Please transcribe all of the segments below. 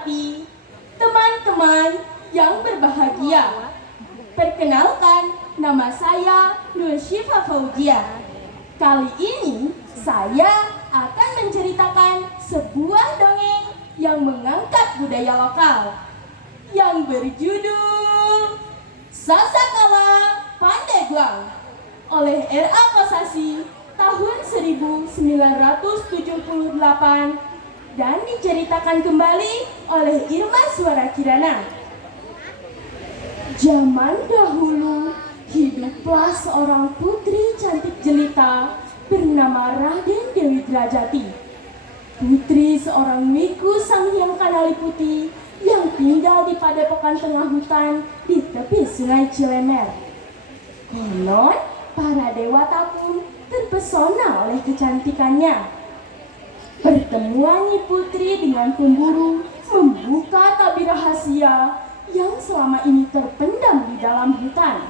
hormati, teman-teman yang berbahagia, perkenalkan, nama saya Nur Syifa Fauzia. Kali ini saya akan menceritakan sebuah dongeng yang mengangkat budaya lokal yang berjudul Sasakala Pandeglang oleh R.A. Kosasih tahun 1978 dan diceritakan kembali oleh Irma Suara Kirana. Zaman dahulu hiduplah seorang putri cantik jelita bernama Raden Dewi Grajati. Putri seorang wiku Sanghyang Kanali Putih yang tinggal di padepokan tengah hutan di tepi sungai Cilemer. Konon, para dewata pun terpesona oleh kecantikannya. Pertemuan Nyi Putri dengan pemburu membuka tabir rahasia yang selama ini terpendam di dalam hutan.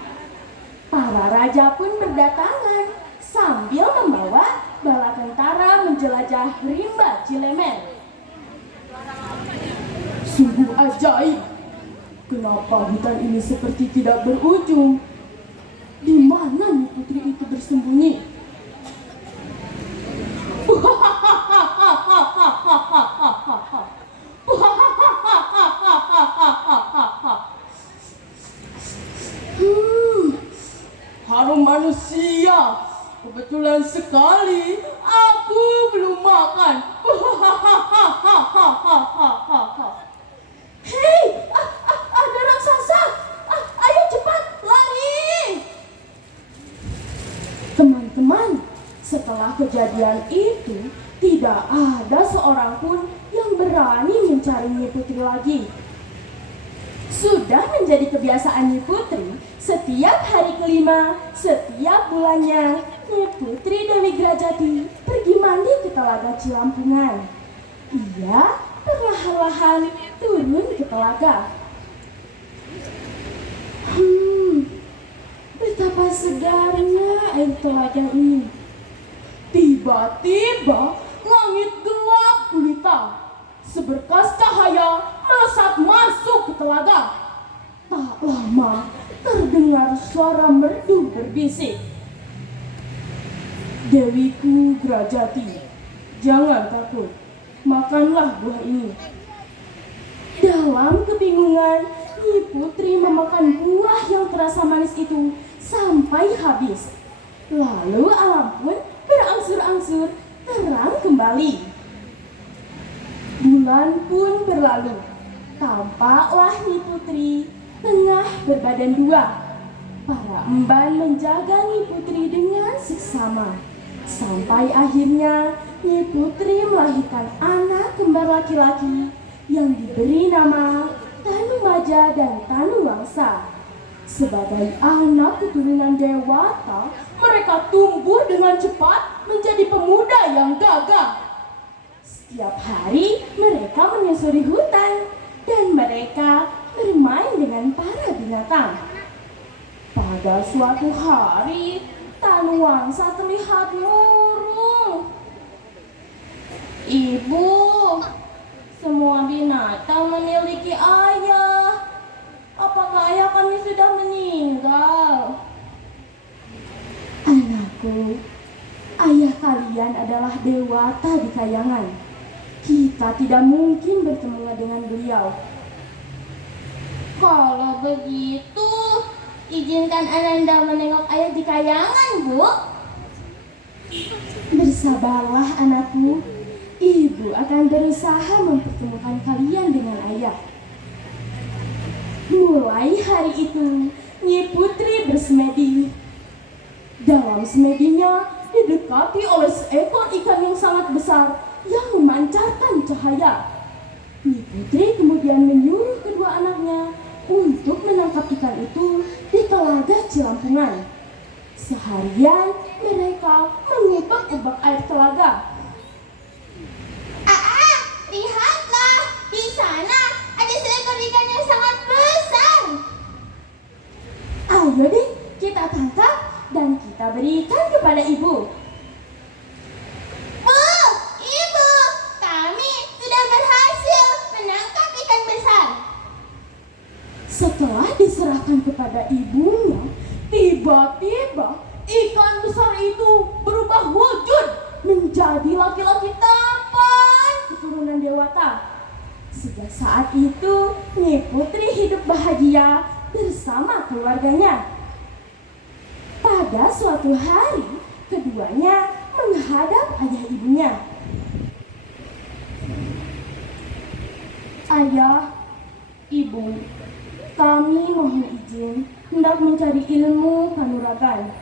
Para raja pun berdatangan sambil membawa bala tentara menjelajah rimba Cilemer. Sungguh ajaib. Kenapa hutan ini seperti tidak berujung? Di mana Nyi Putri itu bersembunyi? Harum manusia. Kebetulan sekali aku belum makan. Hei, ada raksasa. Ayo cepat lari. Teman-teman, setelah kejadian itu tidak ada seorang pun yang berani mencari Nyi Putri lagi. Sudah menjadi kebiasaan Nyi Putri, setiap hari kelima, setiap bulannya, Nyi Putri Dewi Grajati pergi mandi ke telaga Cilampungan. Ia perlahan-lahan turun ke telaga. Betapa segarnya air telaga ini. Tiba-tiba langit gelap gulita. Seberkas cahaya melesat masuk ke telaga. Tak lama terdengar suara merdu berbisik. Dewiku Grajati, jangan takut, makanlah buah ini. Dalam kebingungan, Nyi Putri memakan buah yang terasa manis itu sampai habis. Lalu alam pun berangsur-angsur terang kembali. Bulan pun berlalu. Tampaklah Nyi Putri tengah berbadan dua. Para emban menjaga Nyi Putri dengan seksama. Sampai akhirnya Nyi Putri melahirkan anak kembar laki-laki yang diberi nama Tanumaja dan Tanuwangsa. Sebagai anak keturunan dewata, mereka tumbuh dengan cepat menjadi pemuda yang gagah. Setiap hari mereka menyusuri hutan dan mereka bermain dengan para binatang. Pada suatu hari, Tanuwangsa terlihat murung. Ibu, semua binatang memiliki ayah. Apakah ayah kami sudah meninggal? Anakku, ayah kalian adalah dewata di kayangan. Kita tidak mungkin bertemu dengan beliau. Kalau begitu, izinkan Ananda menengok ayah di kayangan, Bu. Bersabarlah anakku. Ibu akan berusaha mempertemukan kalian dengan ayah. Mulai hari itu, Nyi Putri bersemedi. Dalam semedinya didekati oleh seekor ikan yang sangat besar yang memancarkan cahaya. Nyi Putri kemudian menyuruh kedua anaknya untuk menangkap ikan itu di telaga Cilampungan. Seharian mereka mengubak-ubak air telaga. Lihatlah, di sana ada seekor ikan yang sangat besar. Ayo deh, kita tangkap dan kita berikan kepada ibu. Bu, ibu, kami sudah berhasil menangkap ikan ditujukan kepada ibunya, tiba-tiba ikan besar itu berubah wujud menjadi laki-laki tampan keturunan dewata. Sejak saat itu, Nyi Putri hidup bahagia bersama keluarganya. Pada suatu hari, keduanya menghadap ayah ibunya. Ayah, ibu, kami mohon izin hendak mencari ilmu kanuragan.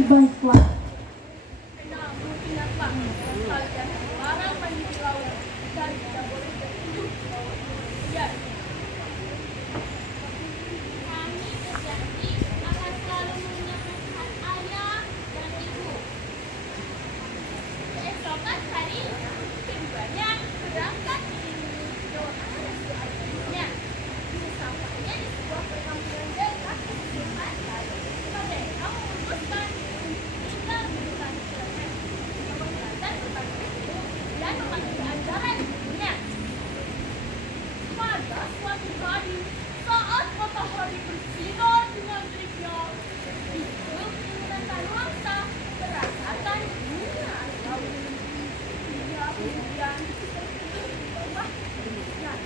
Baiklah. Namun ingatlah, kalian dilarang mandi di laut dan tidak boleh berhidup di bawah kemudian. Kami berjanji akan selalu mengingatkan ayah dan ibu. Keesokan hari, keduanya berangkat menuju Jawa Barat ke ayahnya. Sesampainya di sebuah perkampungan dekat pesisir pantai, mereka memutuskan untuk tinggal di hutan Cilemer, mengajarkan tentang ilmu dan mematuhi ajaran ibunya. Pada suatu hari, saat matahari bersinar dengan teriknya, Itu keinginan Tanuangsa merasakan dunia laut. dia kemudian tertidur di bawah kemudian.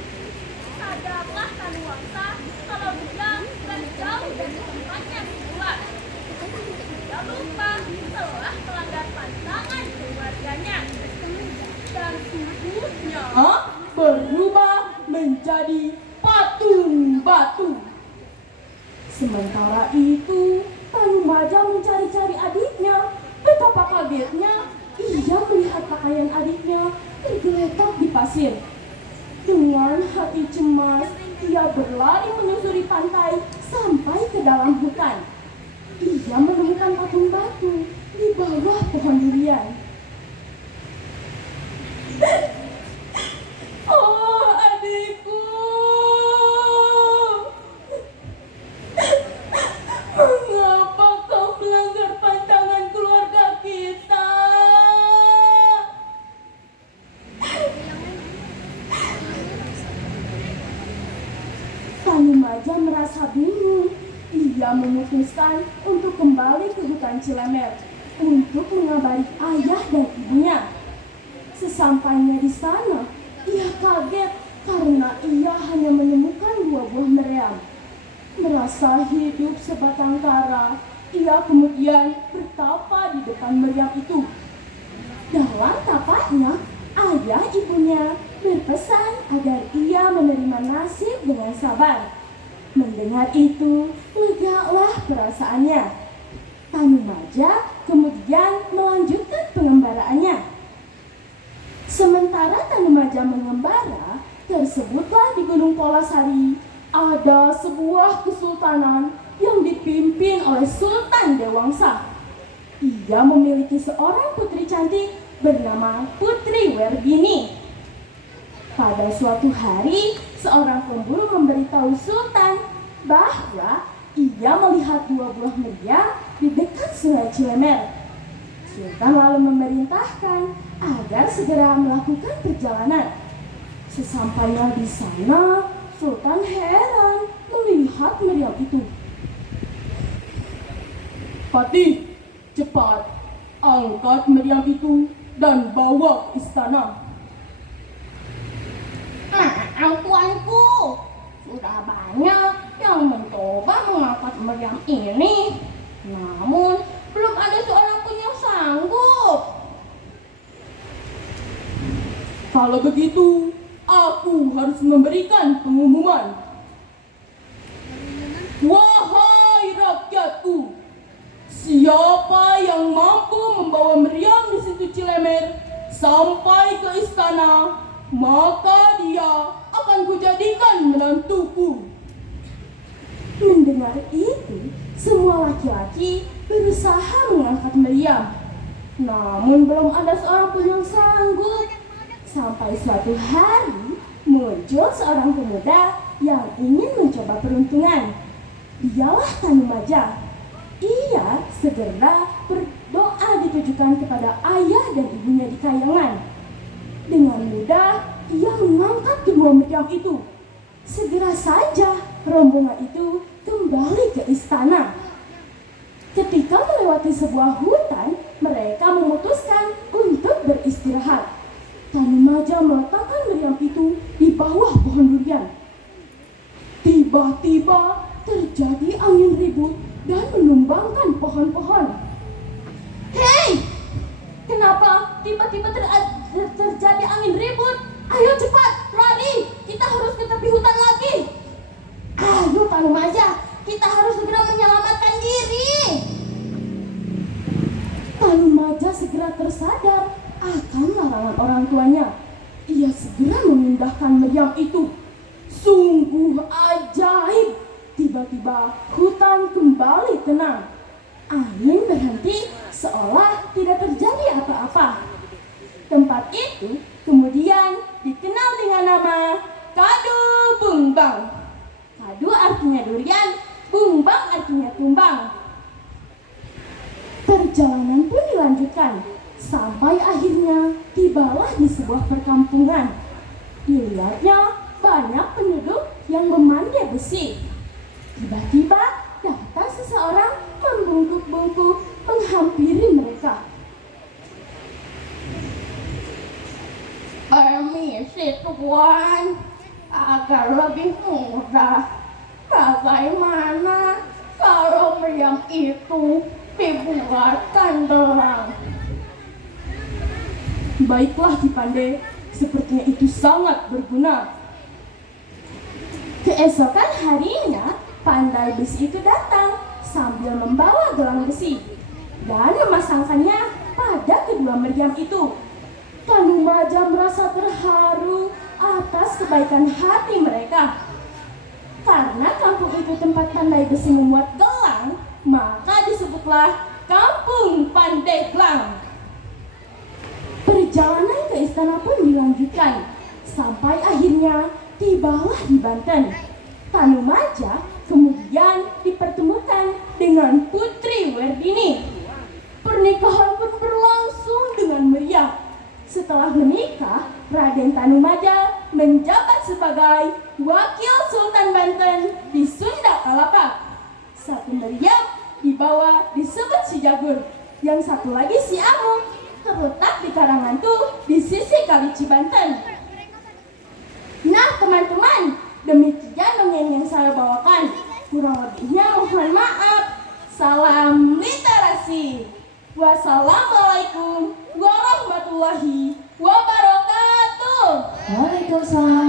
Sadarlah Tanuangsa kalau dia sedang jauh dari tempatnya semula. Dia lupa telah melanggar pantangan keluarganya. Dan tubuhnya Berubah menjadi patung batu. Sementara itu, Tanumaja mencari-cari adiknya. Betapa kagetnya ia melihat pakaian adiknya tergeletak di pasir. Dengan hati cemas, ia berlari menyusuri pantai sampai ke dalam hutan. Ia menemukan patung batu di bawah pohon durian. Oh, adikku. Mengapa kau melanggar pantangan keluarga kita? Tanumaja merasa bingung. Ia memutuskan untuk kembali ke hutan Cilemer untuk mengabari ayah dan ibunya. Sesampainya di sana, ia kaget karena ia hanya menemukan 2 buah meriam. Merasa hidup sebatang kara, ia kemudian bertapa di depan meriam itu. Dalam tapanya, ayah ibunya berpesan agar ia menerima nasib dengan sabar. Mendengar itu, legalah perasaannya. Tanumaja kemudian melanjutkan pengembaraannya. Sementara Tanumaja mengembara, tersebutlah di Gunung Polasari ada sebuah kesultanan yang dipimpin oleh Sultan Dewangsa. Ia memiliki seorang putri cantik bernama Putri Werbini. Pada suatu hari, seorang pemburu memberitahu Sultan bahwa ia melihat 2 buah meriam di dekat Sungai Cilemer. Sultan lalu memerintahkan agar segera melakukan perjalanan. Sesampainya di sana, Sultan heran melihat meriam itu. Patih, cepat angkat meriam itu dan bawa ke istana. Tuanku, sudah banyak yang mencoba mengangkat meriam ini, namun belum ada seorang pun yang sanggup. Kalau begitu, aku harus memberikan pengumuman. Wahai rakyatku, siapa yang mampu membawa meriam di situ Cilemer sampai ke istana, maka dia akan kujadikan menantuku. Mendengar itu, semua laki-laki berusaha mengangkat meriam. Namun belum ada seorang pun yang sanggup. Sampai suatu hari, muncul seorang pemuda yang ingin mencoba peruntungan. Dialah Tanumaja. Ia segera berdoa ditujukan kepada ayah dan ibunya di Kayangan. Dengan mudah, ia mengangkat kedua meriam itu. Segera saja, rombongan itu kembali ke istana. Ketika melewati sebuah hutan, mereka memutuskan untuk beristirahat. Tanumaja meletakkan meriam itu di bawah pohon durian. Tiba-tiba terjadi angin ribut dan menumbangkan pohon-pohon. Hei! Kenapa tiba-tiba terjadi angin ribut? Ayo cepat, lari! Kita harus ke tepi hutan lagi. Ayo Tanumaja, kita harus segera menyelamatkan diri. Tanumaja segera tersadar akan larangan orang tuanya. Ia segera memindahkan meriam itu. Sungguh ajaib. Tiba-tiba hutan kembali tenang. Angin berhenti seolah tidak terjadi apa-apa. Tempat itu kemudian dikenal dengan nama Kadu Bungbang. Kadu artinya durian, bungbang artinya tumbang. Perjalanan pun dilanjutkan sampai akhirnya tibalah di sebuah perkampungan. Dilihatnya banyak penduduk yang memandai besi. Tiba-tiba datang seseorang membungkuk-bungkuk menghampiri mereka. Permisi tuan, agar lebih mudah, bagaimana kalau meriam itu dibuatkan gelang? Baiklah Kipande, sepertinya itu sangat berguna. Keesokan harinya, pandai besi itu datang sambil membawa gelang besi dan memasangkannya pada kedua meriam itu. Tanumaja merasa terharu atas kebaikan hati mereka. Karena kampung itu tempat pandai besi membuat gelang, maka disebutlah Kampung Pandeglang. Perjalanan ke istana pun dilanjutkan sampai akhirnya tibalah di Banten. Tanumaja kemudian dipertemukan dengan Putri Werdini. Pernikahan pun berlangsung dengan meriah. Setelah menikah, Raden Tanumaja menjabat sebagai Wakil Sultan Banten di Sunda Kalapak. Satu meriam dibawa disebut Si Jagur, yang satu lagi Si Amung, terletak di Karangantu di sisi Kali Cibanten. Nah teman-teman, demikian dongeng yang saya bawakan. Kurang lebihnya mohon maaf. Salam literasi. Wassalamualaikum warahmatullahi wabarakatuh. Waalaikumsalam.